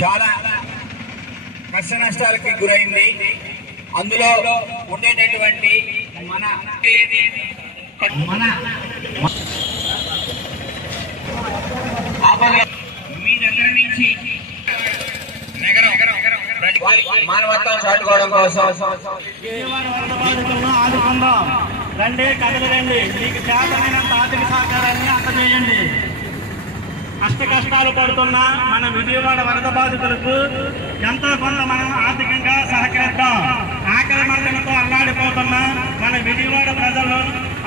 చాలా కష్ట నష్టాలకి గురైంది. అందులో ఉండేటటువంటి మన మీరందరి నుంచి మానవత్వం చాటుకోవడం కోసం ఆదుకుందాం. రండి, కదలరండి. మీకు చేతనైనంత ఆర్థిక సహకారాన్ని అందజేయండి. అష్ట కష్టాలు పడుతున్న మన విజయవాడ వరద బాధితులకు ఎంతో కొంత మనం ఆర్థికంగా సహకరిద్దాం. ఆకలి మంటలతో అల్లాడిపోతున్న మన విజయవాడ ప్రజలను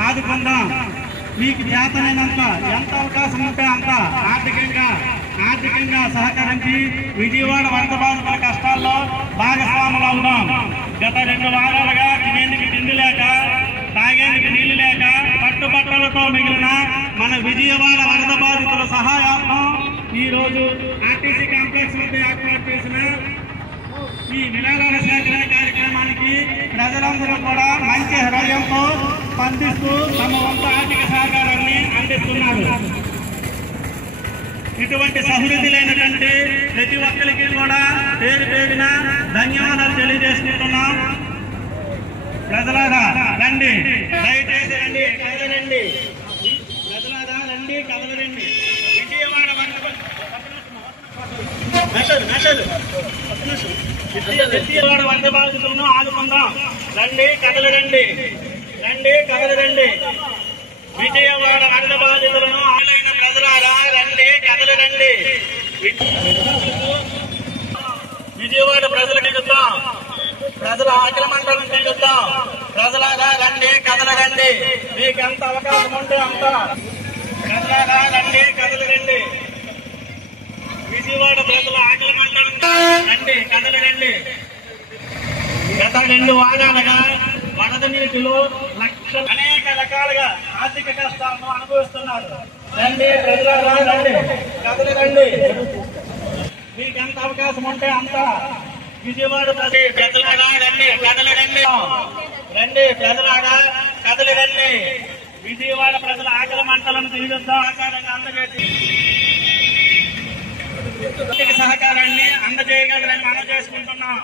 ఆదుకుందాం. మీకు చేతనైనంత ఎంత అవకాశం ఉంటే అంత ఆర్థికంగా సహకరించి విజయవాడ వరద బాధితుల కష్టాల్లో భాగస్వాములు అవుదాం. గత 2 వారాలుగా తినేందుకు తిండి లేక, తాగేందుకు నీళ్లు లేక, పట్టుబట్టలతో మిగిలిన మన విజయవాడ వరద బాధితుల సహాయార్థం ఈరోజు ఆర్టీసీ కాంప్లెక్స్ వద్ద ఏర్పాటు చేసిన ఈ విరాళాల సేకరణ కార్యక్రమానికి ప్రజలందరూ కూడా మంచి హృదయంతో స్పందిస్తూ తమ వంతు ఆర్థిక సహకారాన్ని అందిస్తున్నారు. ఇటువంటి సహృదయులైనటువంటి ప్రతి ఒక్కరికి కూడా పేరు పేరున ధన్యవాదాలు తెలియజేసుకుంటున్నాం. ప్రజలారా రండి, దయచేసి రండి, కదలండి. ప్రజలారా రండి, కదలండి. విజయవాడ విజయవాడ వరద బాధితులను ఆదుకుందాం. రండి, కదలరండి. రండి, కదలరండి. విజయవాడ వరద బాధితులను ఆలైన ప్రజలారా రండి, కదలరండి. విజయవాడ ప్రజలకు ఎదుగుతాం. ప్రజల ఆకలి మంటలను తీరుద్దాం. ప్రజలారా రండి, కదలరండి. మీకు ఎంత అవకాశం ఉంటే అంత. ప్రజలారా రండి, కదలరండి. విజయవాడ ప్రజల ఆకలి మంటలను రండి, కదలరండి. గత 2 వారాలుగా వరద నీటిలో అనేక రకాలుగా ఆర్థిక కష్టాలను అనుభవిస్తున్నారు. రండి, ప్రజలారా రండి, కదలరండి. మీకు ఎంత అవకాశం ఉంటే అంత. విజయవాడ ప్రజలారా రండి, కదలరండి. రండి, ప్రజలారా కదలరండి. విజయవాడ ప్రజల ఆకలి మంటలను తీరుద్దాం. సహకారాన్ని అందజేసి సహకారాన్ని అందజేయగలరని మనం చేసుకుంటున్నాం.